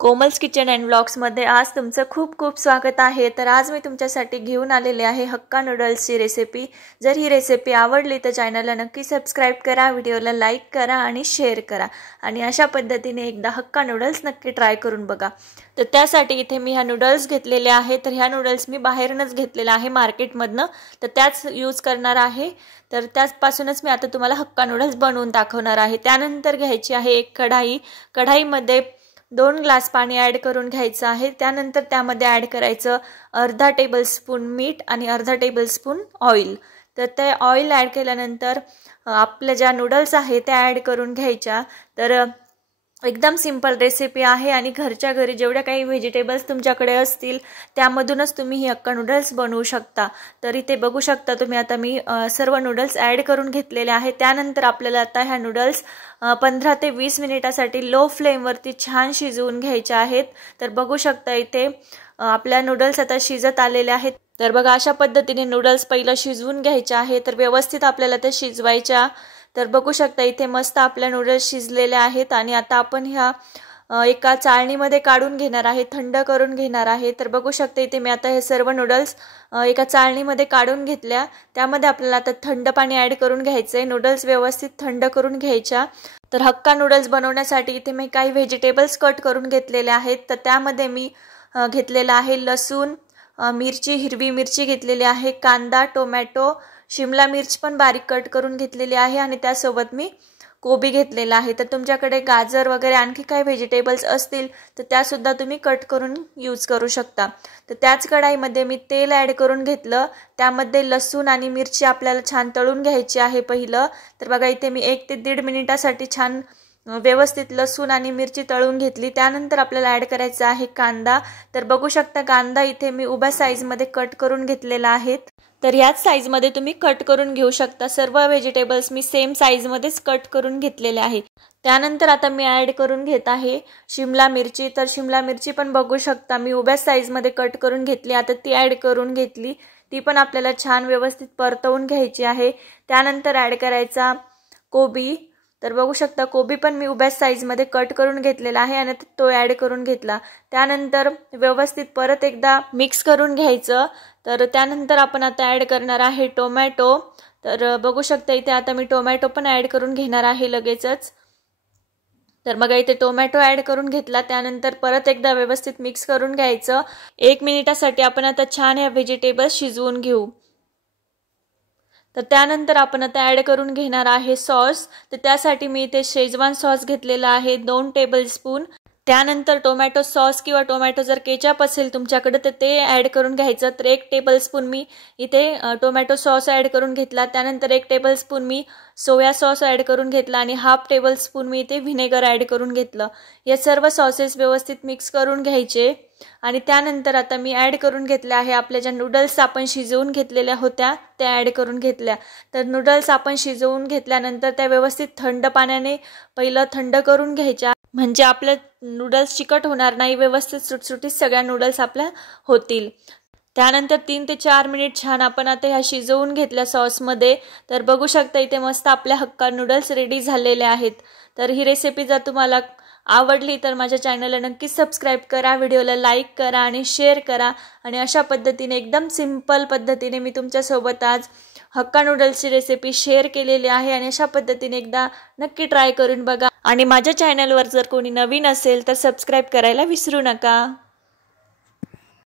Komal's kitchen and व्लॉग्समध्ये आज तुमचं खूप खूप स्वागत आहे। तर आज मी तुमच्यासाठी घेऊन आलेले आहे हक्का नूडल्सची रेसिपी। जर ही रेसिपी आवडली तर चॅनलला नक्की सबस्क्राइब करा, व्हिडिओला लाईक करा आणि शेअर करा आणि अशा पद्धतीने एकदा हक्का नूडल्स नक्की ट्राय करून बघा। तर त्यासाठी इथे मी ह्या नूडल्स घेतलेले आहे। तर ह्या नूडल्स मी बाहेरूनच घेतलेला आहे मार्केटमधनं, तर त्याच यूज करणार आहे। तर त्यापासूनच मी आता तुम्हाला हक्का नूडल्स बनवून दाखवणार आहे। त्यानंतर घ्यायची आहे एक कढाई। कढाईमध्ये 2 ग्लास पाणी ॲड करून घ्यायचं आहे। त्यानंतर त्यामध्ये ॲड करायचं अर्धा टेबलस्पून मीठ आणि अर्धा टेबलस्पून ऑइल। तर ते ऑइल ॲड केल्यानंतर आपल्या ज्या नूडल्स आहे त्या ॲड करून घ्यायच्या। तर एकदम सिंपल रेसिपी आहे आणि घरच्या घरी जेवढ्या काही व्हेजिटेबल्स तुमच्याकडे असतील त्यामधूनच तुम्ही ही हक्का नूडल्स बनवू शकता। तर इथे बघू शकता तुम्ही, आता मी सर्व नूडल्स ॲड करून घेतलेले आहे। त्यानंतर आपल्याला आता ह्या नूडल्स 15 ते 20 मिनिटासाठी लो फ्लेमवरती छान शिजवून घ्यायचे आहेत। तर बघू शकता इथे आपल्या नूडल्स आता शिजत आलेले आहेत। तर बघा अशा पद्धतीने नूडल्स पहिलं शिजवून घ्यायचे आहे। तर व्यवस्थित आपल्याला ते शिजवायच्या। तर बघू शकता इथे मस्त आपल्या नूडल्स शिजलेले आहेत आणि आता आपण ह्या एका चाळणीमध्ये काढून घेणार आहे, थंड करून घेणार आहे। तर बघू शकता इथे मी आता हे सर्व नूडल्स एका चाळणीमध्ये काढून घेतल्या। त्यामध्ये आपल्याला आता थंड पाणी ॲड करून घ्यायचंय, नूडल्स व्यवस्थित थंड करून घ्यायच्या। तर हक्का नूडल्स बनवण्यासाठी इथे मी काही व्हेजिटेबल्स कट करून घेतलेले आहेत। तर त्यामध्ये मी घेतलेला आहे लसूण, मिरची, हिरवी मिरची घेतलेली आहे, कांदा, टोमॅटो, शिमला मिर्च पण बारीक कट करून घेतलेली आहे आणि त्यासोबत मी कोबी घेतलेला आहे। तर तुमच्याकडे गाजर वगैरे आणखी काही व्हेजिटेबल्स असतील तर त्यासुद्धा तुम्ही कट करून यूज करू शकता। तर त्याच कढाईमध्ये मी तेल ॲड करून घेतलं। त्यामध्ये लसूण आणि मिरची आपल्याला छान तळून घ्यायची आहे पहिलं। तर बघा इथे मी 1 ते 1.5 मिनिटासाठी छान व्यवस्थित लसूण आणि मिरची तळून घेतली। त्यानंतर आपल्याला ॲड करायचा आहे कांदा। तर बघू शकता कांदा इथे मी उभ्या साईजमध्ये कट करून घेतलेला आहे। तर याच साईजमध्ये तुम्ही कट करून घेऊ शकता। सर्व व्हेजिटेबल्स मी सेम साईजमध्येच कट करून घेतलेले आहे। त्यानंतर आता मी ॲड करून घेत आहे शिमला मिरची। तर शिमला मिरची पण बघू शकता मी उभ्या साईजमध्ये कट करून घेतली। आता ती ॲड करून घेतली, ती पण आपल्याला छान व्यवस्थित परतवून घ्यायची आहे। त्यानंतर ॲड करायचा कोबी। तर बघू शकता कोबी पण मी उभ्या साईजमध्ये कट करून घेतलेला आहे आणि तो ॲड करून घेतला। त्यानंतर व्यवस्थित परत एकदा मिक्स करून घ्यायचं। तर त्यानंतर आपण आता ॲड करणार आहे टोमॅटो। तर बघू शकता इथे आता मी टोमॅटो पण ॲड करून घेणार आहे लगेचच। तर बघा इथे टोमॅटो ॲड करून घेतला। त्यानंतर परत एकदा व्यवस्थित मिक्स करून घ्यायचं। 1 मिनिटासाठी आपण आता छान ह्या व्हेजिटेबल्स शिजवून घेऊ। तर त्यानंतर आपण आता ॲड करून घेणार आहे सॉस। तर त्यासाठी मी इथे शेजवान सॉस घेतलेला आहे 2 टेबलस्पून। त्यानंतर टोमॅटो सॉस किंवा टोमॅटो जर केचप असेल तुमच्याकडे तर ते ॲड करून घ्यायचं। तर 1 टेबलस्पून मी इथे टोमॅटो सॉस ॲड करून घेतला। त्यानंतर 1 टेबलस्पून मी सोया सॉस ॲड करून घेतला आणि हाफ टेबलस्पून मी इथे व्हिनेगर ॲड करून घेतलं। या सर्व सॉसेस व्यवस्थित मिक्स करून घ्यायचे आणि त्यानंतर आता मी ॲड करून घेतल्या आहे आपल्या ज्या नूडल्स आपण शिजवून घेतलेल्या होत्या त्या ॲड करून घेतल्या। तर नूडल्स आपण शिजवून घेतल्यानंतर त्या व्यवस्थित थंड पाण्याने पहिलं थंड करून घ्यायच्या, म्हणजे आपले नूडल्स चिकट होणार नाही, व्यवस्थित सुटसुटीत सगळ्या नूडल्स आपल्या होतील। त्यानंतर 3 ते 4 मिनिट छान आपण आता ह्या शिजवून घेतल्या सॉसमध्ये। तर बघू शकता इथे मस्त आपल्या हक्का नूडल्स रेडी झालेले आहेत। तर ही रेसिपी जर तुम्हाला आवडली तर माझ्या चॅनलला नक्की सबस्क्राइब करा, व्हिडिओला लाईक करा आणि शेअर करा। आणि अशा पद्धतीने एकदम सिंपल पद्धतीने मी तुमच्यासोबत आज हक्का नूडल्सची रेसिपी शेअर केलेली आहे आणि अशा पद्धतीने एकदा नक्की ट्राय करून बघा। आणि माझ्या चॅनलवर जर कोणी नवीन असेल तर सबस्क्राइब करायला विसरू नका।